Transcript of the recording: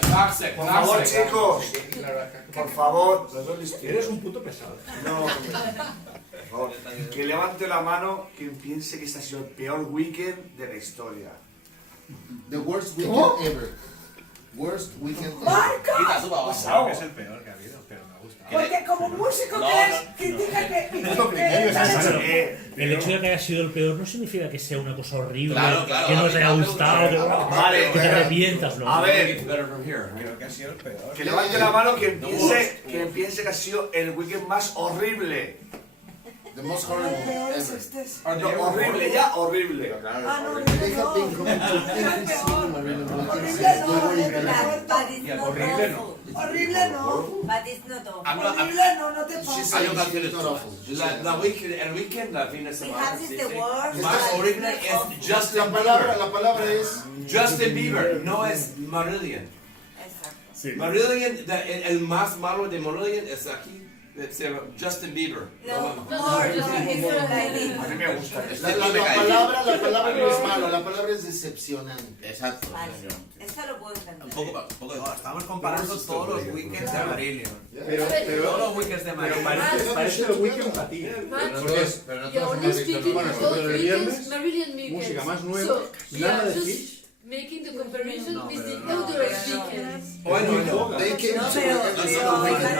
Toxic, Por favor, toxic. chicos. Por favor. Eres un puto pesado. No. Por favor. Que levante la mano quien piense que este ha sido el peor weekend de la historia. The worst weekend ever. Worst weekend ever. Quita, suba abajo. Creo que es el peor que ha habido, pero me gusta. Porque como músico No, que es, no, critica que... El hecho de que haya sido el peor no significa que sea una cosa horrible, Claro, claro, que no te haya a mí me gustado, gusta. Vale, que te arrepientas, ¿no? A ver, Creo que ha sido el peor. que levante la mano quien piense que ha sido el weekend más horrible. The most El horrible peor es ever. este. No, horrible, ya horrible. Ah, no, They horrible have been no. coming to every cinema, really, Horrible no, But it's not horrible no. awful. horrible no. But it's not awful. Horrible no, no te She's pases. saying Hay canciones it's not todas. awful. El weekend, la fin de semana. Perhaps it's the worst. Más but horrible it's es not awful. Justin La Bieber. palabra es Justin Bieber, no es Marillion. Exacto. Marillion, el más malo de Marillion es aquí. Justin Bieber. No, more, it's A mí me gusta. la palabra no es malo, la palabra es decepcionante. Exacto. Vale, esto lo puedo entender. Un poco de Estamos comparando todos los weekends de Marillion. Pero Todos los weekends de Marillion. parece el weekend para ti. Pero no Yeah, todos honestly hemos visto speaking, nada. Bueno, both pero el weekends, viernes, Marillion weekends. música más nueva, So, nada de just Fish. making the comparison No, with the pero no. other weekends. Bueno, They came No, to pero- every pero- weekend.